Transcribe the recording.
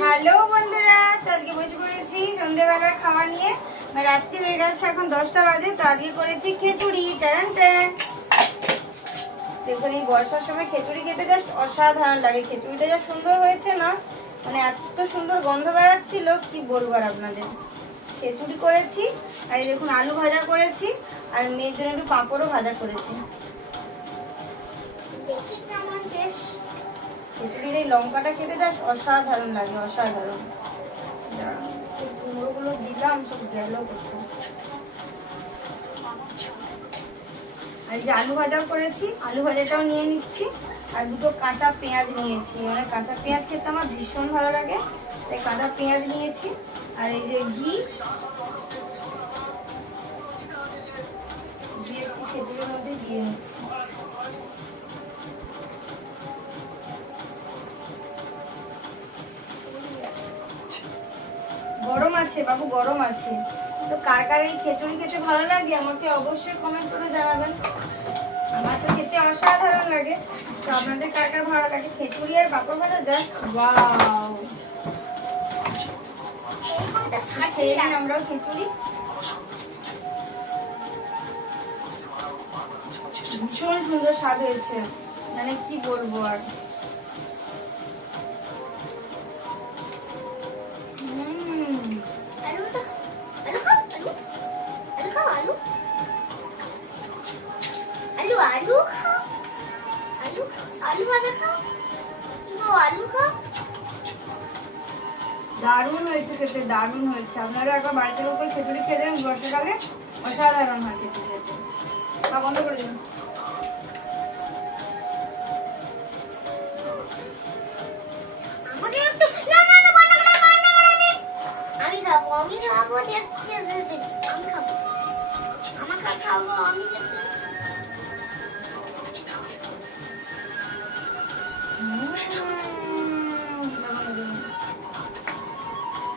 Hello বন্ধুরা, তো বসে পড়েছি সন্ধেবেলার খাওয়া নিয়ে। আর রাত্রি হয়ে গেছে, এখন দশটা বাজে, তো আজকে করেছি দেখুন, এই বর্ষার সময় খেতে অসাধারণ লাগে। খিচুড়িটা যা সুন্দর হয়েছে না মানে এত সুন্দর গন্ধ বেড়াচ্ছিল, কি বলব আর আপনাদের? খিচুড়ি করেছি, আর দেখুন, আলু ভাজা করেছি, আর মেয়ের জন্য একটু পাঁপড়ও ভাজা করেছি। খিচুড়ির এই লঙ্কাটা খেতে জাস্ট অসাধারণ লাগে, অসাধারণ। কুমড়োগুলো দিলাম, সব গেল আর যে আলু ভাজাও করেছি, আলু ভাজাটাও নিয়ে নিচ্ছি, আর দুটো কাঁচা পেঁয়াজ নিয়েছি। মানে কাঁচা পেঁয়াজ খেতে আমার ভীষণ ভালো লাগে, তাই কাঁচা পেঁয়াজ নিয়েছি, আর এই যে ঘি। ঘি একটু খেজুরের মধ্যে দিয়ে নিচ্ছি। গরম আছে, বাবু গরম আছে। তো কার কার এই খিচুড়ি খেতে ভালো লাগে আমাকে অবশ্যই কমেন্ট করে জানাবেন। আমার তো খেতে অসাধারণ লাগে। তো আপনাদের কার কার ভালো লাগে? খিচুড়ি আর পাপড় ভাজা জাস্ট ওয়াও আমরাও খিচুড়ি ভীষণ সুন্দর স্বাদ হয়েছে। মানে কি বলব আর? আলু ভাজা খাও? গো আলু খাও? দারুণ হয়েছে খেতে দারুণ হয়েছে। আপনারা একবার বাড়িতে উপর খিচুড়ি খেয়ে দেবেন বর্ষাকালে অসাধারণ হয় খিচুড়ি খেতে। বা বন্ধ করে দেবেন করে করে আমি খাব আমি খাব দেখতে আমি খাব। আমাকে খাব আমি দেখতে